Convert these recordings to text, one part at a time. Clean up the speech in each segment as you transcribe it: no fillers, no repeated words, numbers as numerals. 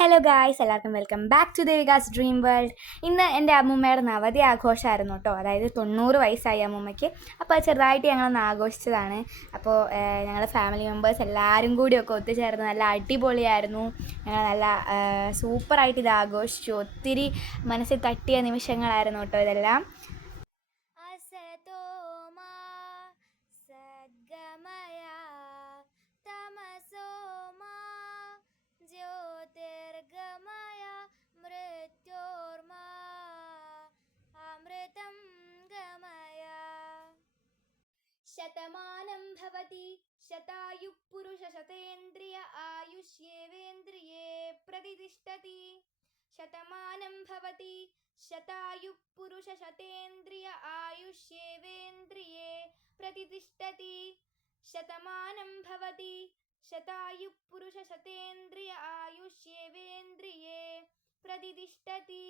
Hello guys, എല്ലാവർക്കും welcome back to Devika's dream world. ഇന്ന് എൻ്റെ അമ്മൂമ്മയുടെ നവതി ആഘോഷമായിരുന്നു കേട്ടോ. അതായത് 90 വയസ്സായി അമ്മൂമ്മയ്ക്ക്. അപ്പോൾ ചെറുതായിട്ട് ഞങ്ങളൊന്ന് ആഘോഷിച്ചതാണ്. അപ്പോൾ ഞങ്ങൾ ഫാമിലി മെമ്പേഴ്സ് എല്ലാവരും കൂടിയൊക്കെ ഒത്തുചേർന്ന് നല്ല അടിപൊളിയായിരുന്നു. ഞങ്ങൾ നല്ല സൂപ്പറായിട്ട് ഇത് ആഘോഷിച്ചു. ഒത്തിരി മനസ്സിൽ തട്ടിയ നിമിഷങ്ങളായിരുന്നു കേട്ടോ ഇതെല്ലാം. शतमानं भवति शतायुः पुरुष शतेन्द्रिय आयुष्येवेन्द्रिये प्रतिष्ठति. शतमानं भवति शतायुः पुरुष शतेन्द्रिय आयुष्येवेन्द्रिये प्रतिष्ठति. शतमानं भवति शतायुः पुरुष शतेन्द्रिय आयुष्येवेन्द्रिये प्रतिष्ठति.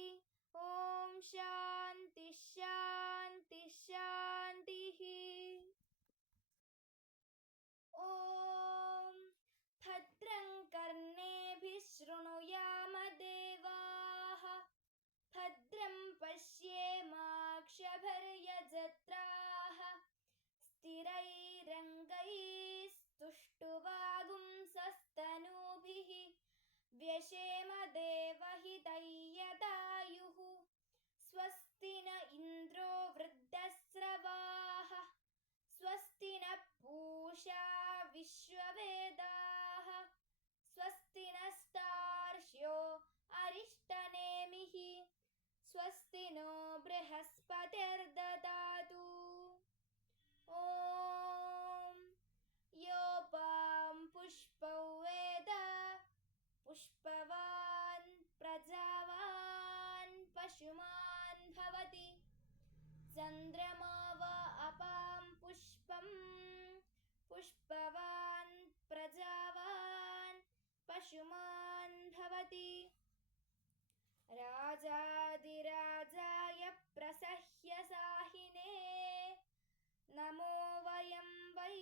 ओम शांति शांति शांतिः. ॐ भद्रं कर्णेभिः शृणुयाम देवाः, भद्रं पश्येमाक्षभिर्यजत्राः, स्थिरैरङ्गैस्तुष्टुवागुंसस्तनूभिः व्यशेम देवहितैयदायुः. स्वस्ति न इन्द्रो वृद्धस्रवाः, स्वस्ति न पूषा विश्ववेदाः, स्वस्ति नस्तार्क्ष्यो अरिष्टनेमिः, स्वस्ति नो बृहस्पतिर्ददातु. ॐ योपां पुष्पौ वेद पुष्पवान् प्रजावान् पशुमान् भवति. चन्द्रमा वा अपां पुष्पं पुष्पवान् प्रजावान् पशुमान् भवति. राजाधिराजाय प्रसह्य साहिने नमो वयं वै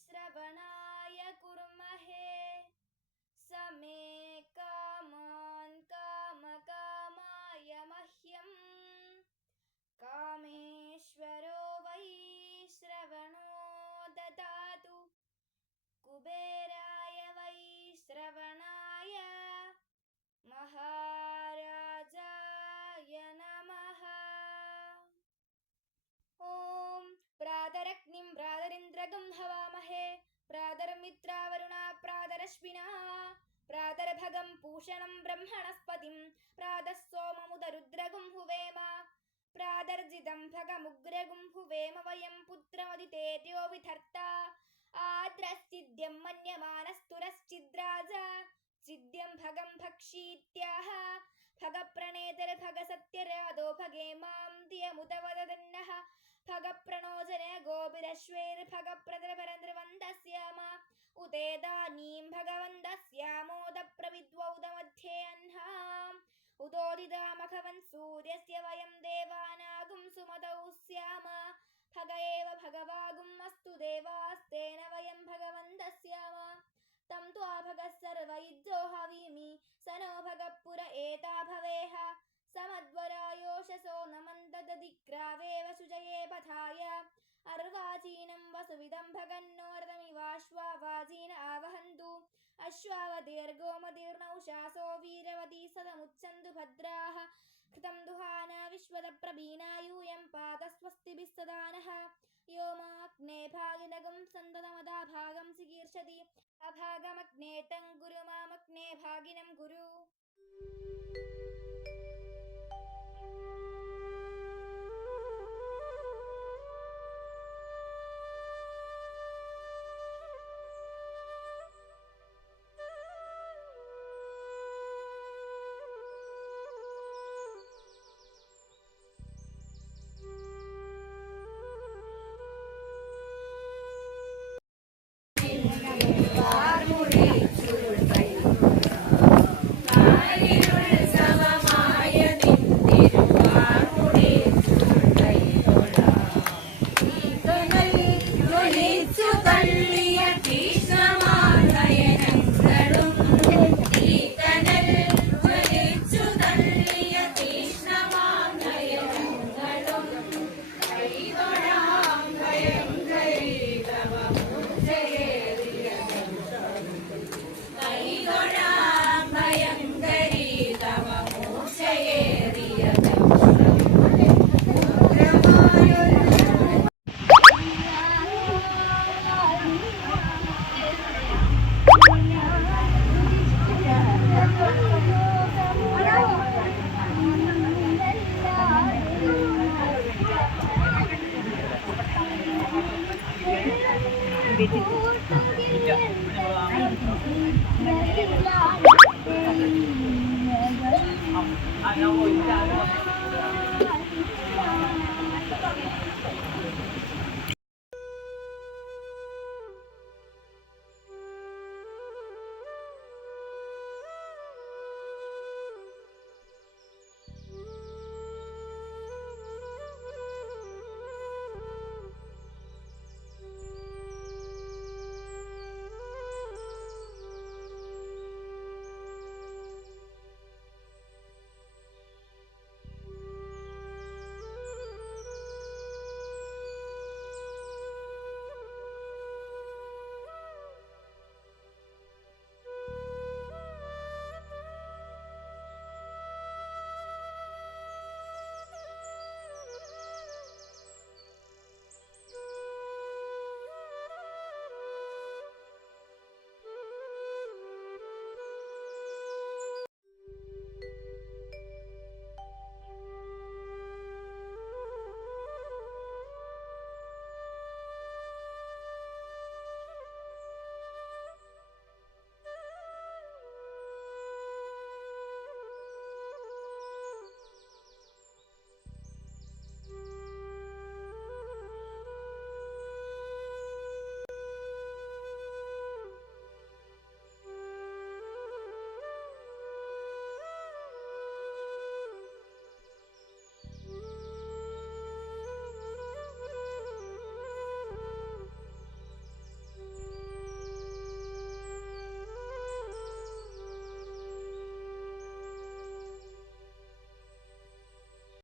श्रवणाय कुर्महे. समे कामान् कामकामाय मह्यं कामेश्वरो वै श्रवणो ददातु. कुबेराय वै श्रवणाय महाराजाय नमः. ॐ प्रातरग्निं प्रातरिन्द्रगं हवामहे, प्रातर्मित्रावरुणा प्रातरश्विनः, प्रातर्भगं पूषणं ब्रह्मणस्पतिं, प्रातः सोममुदरुद्रगुं हुवेम, प्रातर्जितं भगमुग्रगुं हुवेम वयं पुत्रमदितेर्यो विधर्ता. आद्रश्चिद्यं मन्यमानस्तुरश्चिद्राजा, चिद्यं भगं भक्षीत्याह, भगप्रणेतर्भगसत्यरादो भगेमां धियमुतवदन्नः, भगप्रणोजने गोभिरश्वेर्भगप्रतरपरन्द्रवन्दस्याम, उतेदानीं भगवन्दस्यामोदप्रविद्वौदमध्ये अह्नाम्, उदोदितामघवन् सूर्यस्य वयं देवानागुं सुमतौ स्याम. भग एव भगवागुम् अस्तु देवास्तेन वयं भगवन्दस्याम. तं त्वा भगः सर्वयुज्यो हवीमि, स नो भगः पुर एता भवेह. समद्वरायोषसो नमन्ददधिग्रावेव शुजये पथाय, अर्वाचीनं वसुविदं भगन्नोरदमिवाश्वावाचीन आवहन्तु. अश्वावदीर्घोमदीर्णौषासो वीरवती सदमुच्छन्तु भद्राः. कृतं दुहाना विश्वदप्रवीणा यूयं पात स्वस्तिभिः सदा नः. यो माग्ने भागिनगं सन्ततमदा भागं चिकीर्षति, अभागमग्ने तं गुरु मामग्ने भागिनं गुरु.